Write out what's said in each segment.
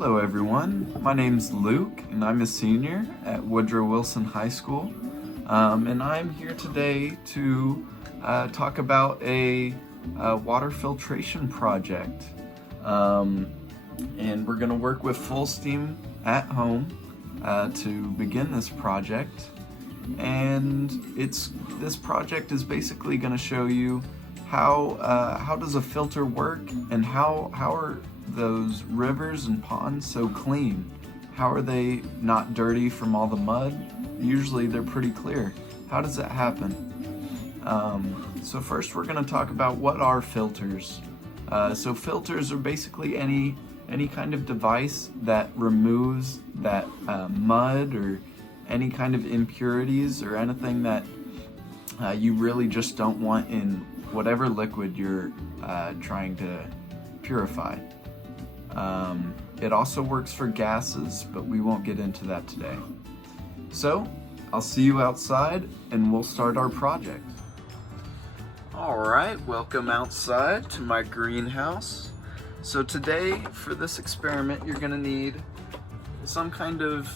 Hello everyone, my name's Luke and I'm a senior at Woodrow Wilson High School, and I'm here today to talk about a water filtration project, and we're going to work with full steam at home to begin this project. And this project is basically going to show you how does a filter work, and how are those rivers and ponds so clean? How are they not dirty from all the mud? Usually they're pretty clear. How does that happen? So first we're going to talk about what are filters. So filters are basically any kind of device that removes that mud or any kind of impurities or anything that you really just don't want in whatever liquid you're trying to purify. It also works for gases, but we won't get into that today. So I'll see you outside and we'll start our project. Alright, welcome outside to my greenhouse. So today, for this experiment, you're going to need some kind of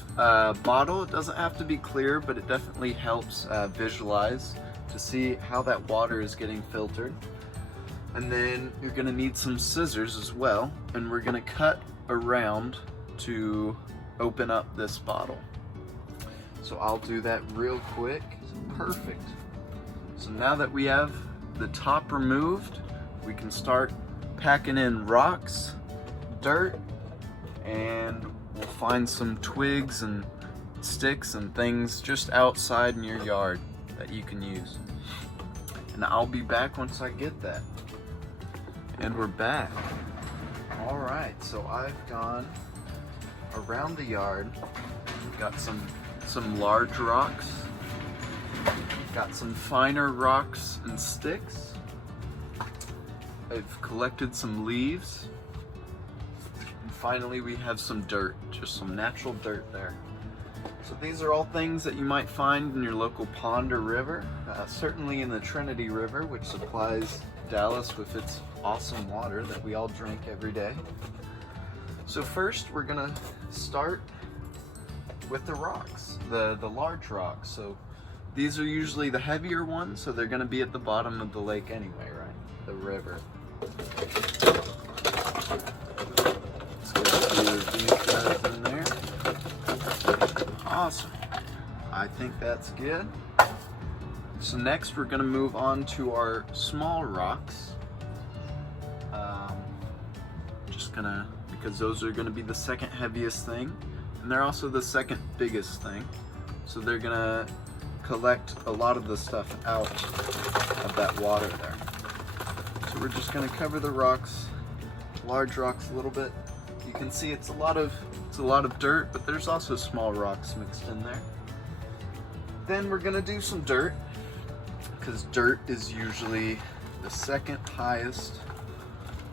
bottle. It doesn't have to be clear, but it definitely helps visualize to see how that water is getting filtered. And then you're going to need some scissors as well, and we're going to cut around to open up this bottle. So I'll do that real quick. Perfect. So now that we have the top removed, we can start packing in rocks, dirt, and we'll find some twigs and sticks and things just outside in your yard that you can use. And I'll be back once I get that. And we're back. All right, so I've gone around the yard, got some large rocks, got some finer rocks and sticks. I've collected some leaves, and finally we have some dirt, just some natural dirt there. So these are all things that you might find in your local pond or river, certainly in the Trinity River, which supplies Dallas with its awesome water that we all drink every day. So first we're gonna start with the rocks, the large rocks. So these are usually the heavier ones, so they're gonna be at the bottom of the lake anyway, right? The river. Let's get a few of these guys in there. Awesome. I think that's good. So next we're gonna move on to our small rocks. Because those are gonna be the second heaviest thing, and they're also the second biggest thing. So they're gonna collect a lot of the stuff out of that water there. So we're just gonna cover the rocks, large rocks a little bit. You can see it's a lot of dirt, but there's also small rocks mixed in there. Then we're gonna do some dirt, because dirt is usually the second highest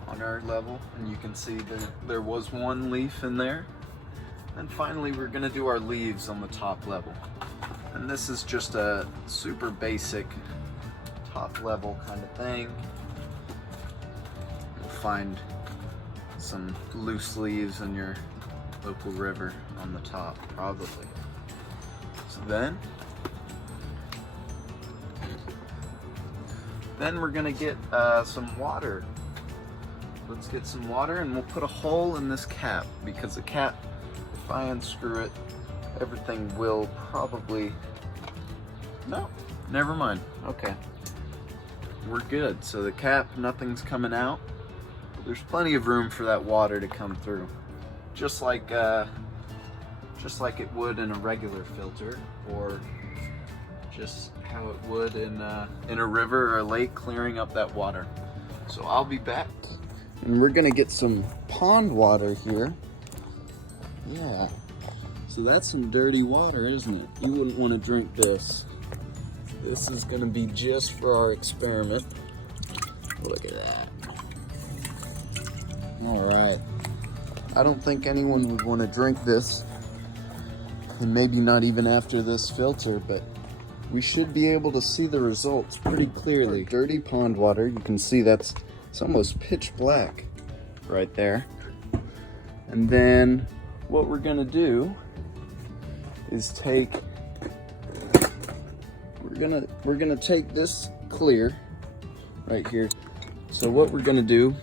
on our level, and you can see there was one leaf in there. And finally we're gonna do our leaves on the top level. And this is just a super basic top level kind of thing. You'll find some loose leaves in your local river on the top, probably. So then we're gonna get some water. Let's get some water, and we'll put a hole in this cap, because the cap, if I unscrew it, everything will probably, no, never mind. Okay, we're good. So the cap, nothing's coming out. There's plenty of room for that water to come through, just like it would in a regular filter, or just how it would in a river or a lake, clearing up that water. So I'll be back, and we're gonna get some pond water here. Yeah, so that's some dirty water, isn't it? You wouldn't want to drink this. This is gonna be just for our experiment. Look at that. All right, I don't think anyone would want to drink this, and maybe not even after this filter, but we should be able to see the results pretty clearly. Dirty pond water, you can see it's almost pitch black right there. And then what we're gonna do is we're gonna take this clear right here. So what we're gonna do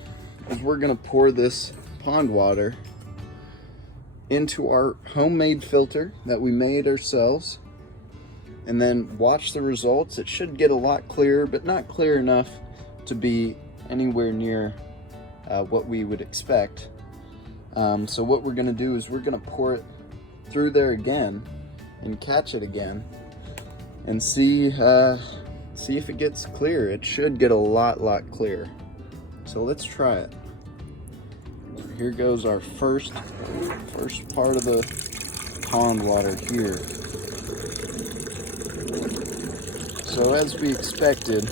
is we're gonna pour this pond water into our homemade filter that we made ourselves, and then watch the results. It should get a lot clearer, but not clear enough to be anywhere near what we would expect. So what we're gonna do is we're gonna pour it through there again and catch it again and see if it gets clear. It should get a lot clearer. So let's try it. Here goes our first part of the pond water here. So as we expected,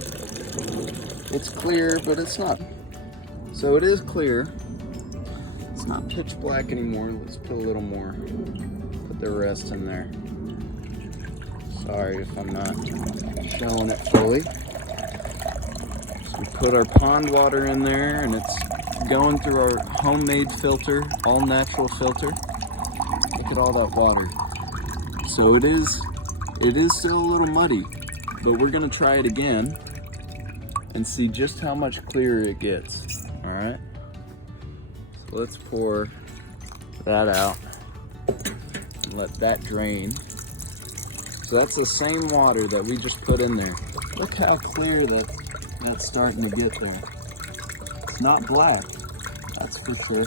it's clear, but it's not. So it is clear. It's not pitch black anymore. Let's put a little more. Put the rest in there. Sorry if I'm not showing it fully. So we put our pond water in there, and it's going through our homemade filter, all natural filter. Look at all that water. So it is still a little muddy, but we're gonna try it again and see just how much clearer it gets. All right. So let's pour that out and let that drain. So that's the same water that we just put in there. Look how clear that's starting to get there. It's not black, that's for sure.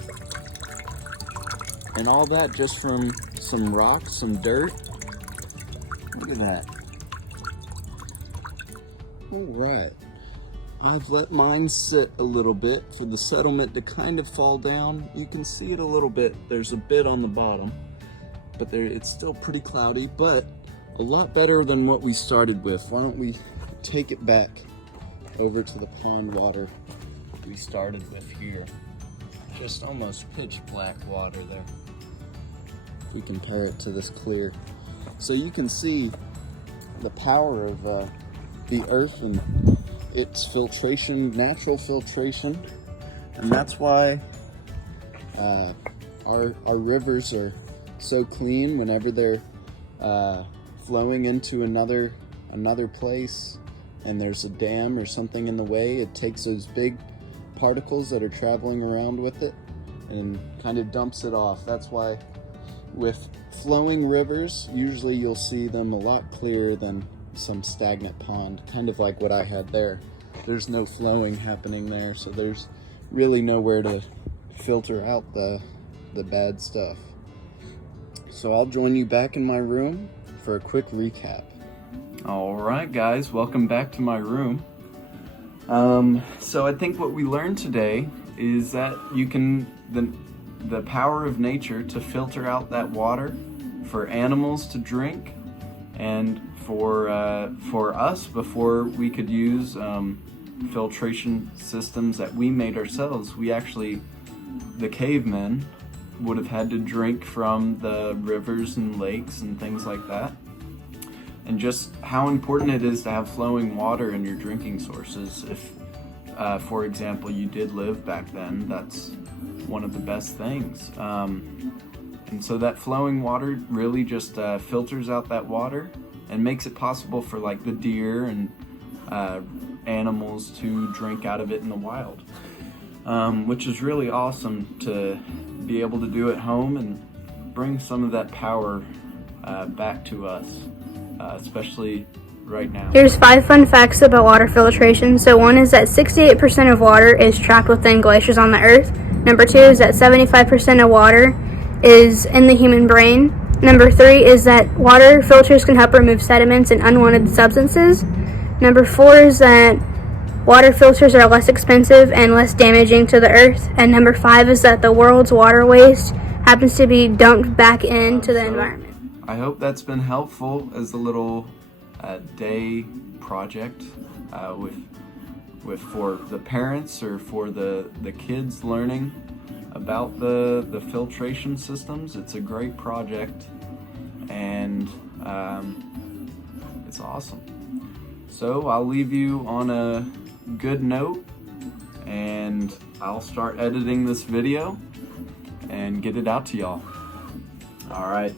And all that just from some rocks, some dirt. Look at that. All right. I've let mine sit a little bit for the settlement to kind of fall down. You can see it a little bit. There's a bit on the bottom, but it's still pretty cloudy, but a lot better than what we started with. Why don't we take it back over to the pond water we started with here. Just almost pitch black water there. If we compare it to this clear. So you can see the power of the earth and its filtration, natural filtration. And that's why our rivers are so clean whenever they're flowing into another place and there's a dam or something in the way. It takes those big particles that are traveling around with it and kind of dumps it off. That's why with flowing rivers, usually you'll see them a lot clearer than some stagnant pond, kind of like what I had there. There's no flowing happening there, so there's really nowhere to filter out the bad stuff. So I'll join you back in my room for a quick recap. All right, guys, welcome back to my room. So I think what we learned today is that you can, the power of nature to filter out that water for animals to drink, and for us, before we could use filtration systems that we made ourselves, the cavemen would have had to drink from the rivers and lakes and things like that. And just how important it is to have flowing water in your drinking sources. If, for example, you did live back then, that's one of the best things. And so that flowing water really just filters out that water and makes it possible for like the deer and animals to drink out of it in the wild, which is really awesome to be able to do at home and bring some of that power back to us, especially right now. Here's 5 fun facts about water filtration. So one is that 68% of water is trapped within glaciers on the earth. Number 2 is that 75% of water is in the human brain. Number 3 is that water filters can help remove sediments and unwanted substances. Number 4 is that water filters are less expensive and less damaging to the earth. And number 5 is that the world's water waste happens to be dumped back into the environment. I hope that's been helpful as a little day project for the parents or for the kids learning about the filtration systems. It's a great project, and it's awesome. So I'll leave you on a good note, and I'll start editing this video, and get it out to y'all. All right.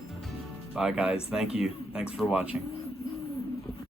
Bye, guys. Thank you. Thanks for watching.